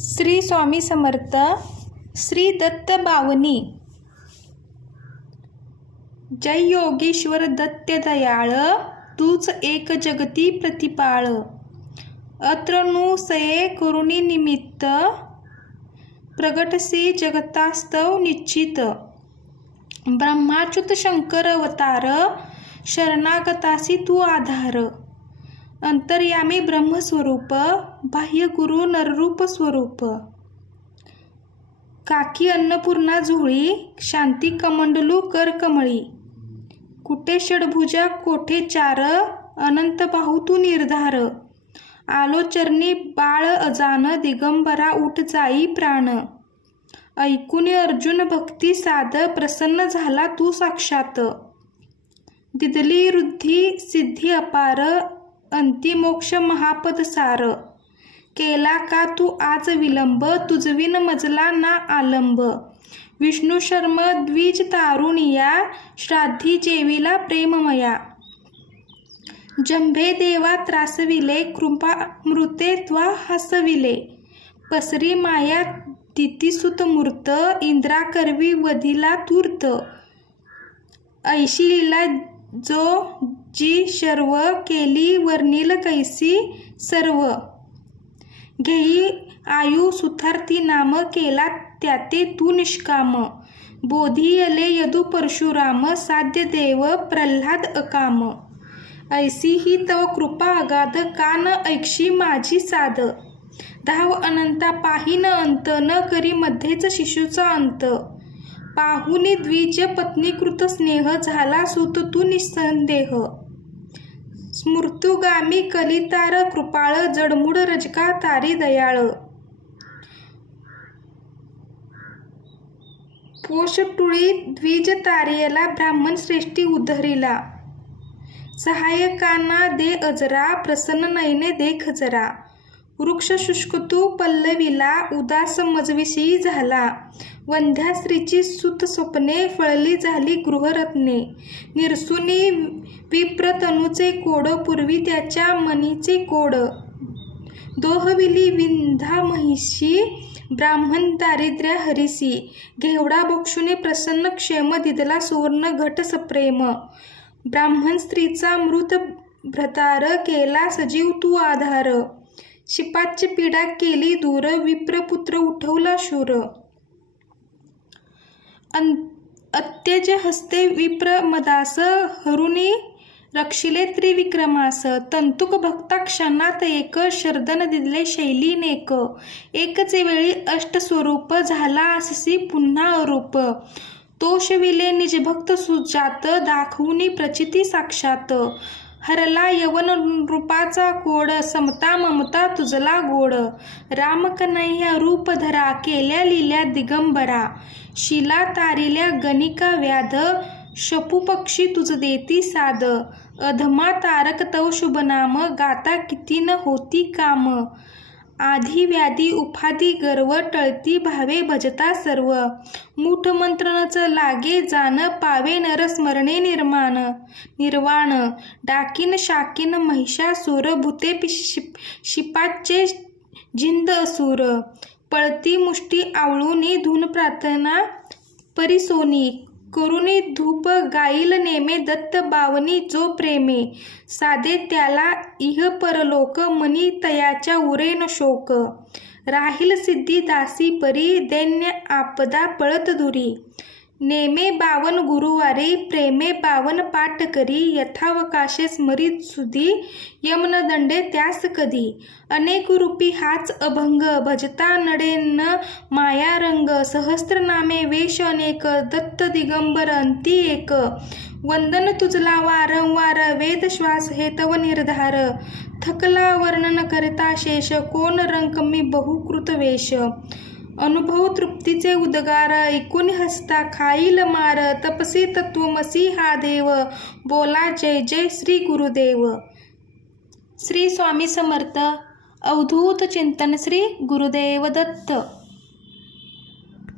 श्री स्वामी समर्थ. श्री दत्त बावनी. जय योगेश्वर दत्त दयाळ, तूच एक जगती प्रतिपाळ. अत्रनुसये करुणी निमित्त, प्रगटसी जगतास्तव निश्चित. ब्रह्माच्युत शंकर अवतार, शरणागतासी तू आधार. अंतर्यामी ब्रह्मस्वरूप, बाह्य गुरु नररूप स्वरूप. काकी अन्नपूर्णा जुळी, शांती कमंडलू कर कमळी. कुठे षडभुजा कोठे चार, अनंत बाहू तू निर्धार. आलो चरणी बाळ अजान, दिगंबरा उठ जाई प्राण. ऐकून अर्जुन भक्ती साध, प्रसन्न झाला तू साक्षात. दिदली वृद्धी सिद्धी अपार, अंती मोक्ष महापद सार. केला का तू आज विलंब, तुझविन मजला ना आलंब. विष्णू शर्म द्विज तारुणिया, श्राद्धी जेविला प्रेममया. जंभे देवा त्रासविले, कृपा मृते त्वा हसविले. पसरी माया दितीसुत मूर्त, इंद्रा करवी वधिला तूर्त. ऐशी लीला जो जी शर्व, केली वर्णिल कैसी सर्व. घेई आयु सुथार्थी नाम, केला त्याते तू निष्काम. बोधियले यदु परशुराम, साध्य देव प्रल्हाद अकाम. ऐसी ही तव कृपा अगाध, का न ऐक्षी माझी साध. धाव अनंता पाही न अंत, न करी मध्येच शिशूचा अंत. पाहुनी द्विज पत्नीकृत स्नेह, झाला सुत तू निसंदेह. स्मृत्युगामी कलितार कृपाळ, जडमूड रजका तारी दयाळ. पोषटुळी द्विज तारियला, ब्राह्मण श्रेष्ठी उद्धरिला. सहायकांना दे अजरा, प्रसन्न नयने देख जरा. वृक्ष शुष्क तू पल्लविला, उदास मजविषयी झाला. वंध्या स्त्रीची सुत स्वप्ने, फळली झाली गृहरत्ने. निरसुनी विप्रतनूचे कोड, पूर्वी त्याच्या मनीचे कोड. दोहविली विंधा महिषी, ब्राह्मण दारिद्र्य हरिसी. घेवडा भक्षुने प्रसन्न क्षेम, दिदला सुवर्ण घट सप्रेम. ब्राह्मण स्त्रीचा मृत भ्रतार, केला सजीव तू आधार. शिपाच्य पीडा केली दूर, विप्रपुत्र उठवला शूर. अत्यज हस्ते विप्र मदास, हरुणी रक्षिले त्रिविक्रमास. तंतुक भक्ता क्षणात एक, शर्दन दिले शैली नेक. एकच वेळी अष्टस्वरूप, झाला आससी पुन्हा अरूप. तोषविले निजभक्त सुजात, दाखवूनी प्रचिती साक्षात. हरला यवन रूपाचा कोड, समता ममता तुझला गोड. रामकन्हैया रूप धरा, केल्या लील्या दिगंबरा. शिला तारिल्या गणिका व्याध, शपुपक्षी तुझ देती साद. अधमा तारक तव शुभनाम, गाता किती न होती काम. आधी व्याधी उपाधी गर्व, टळती भावे भजता सर्व. मूठ मंत्रनच लागे जाण, पावे नर स्मरणे निर्वाण. डाकीन शाकीन महिषासूर, भूते शिपाचे जिंद असुर. पळती मुष्टी आवळूनी, धून प्रार्थना परिसोनी. करुणी धूप गाईल नेमे, दत्त बावनी जो प्रेमे. साधे त्याला इह परलोक, मनी तयाच्या उरे न शोक. राहील सिद्धी दासी परी, दैन्य आपदा पळत दुरी. नेमे 52 गुरुवारी, प्रेमे 52 पाठ करी. यथावकाशे स्मरित सुधी, यमन दंडे त्यास कधी. अनेक रूपी हाच अभंग, भजता नडे न माया रंग. सहस्त्र नामे वेश अनेक, दत्त दिगंबर अंती एक. वंदन तुझला वारंवार, वेद श्वास हे तव निर्धार. थकला वर्णन करता शेष, कोण रंक मी बहुकृत वेश. अनुभव तृप्तीचे उद्गार, ऐकून हसता खाईल मार. तपसी तत्वमसी हा देव, बोला जय जय श्री गुरुदेव. श्री स्वामी समर्थ. अवधूत चिंतन श्री गुरुदेव दत्त.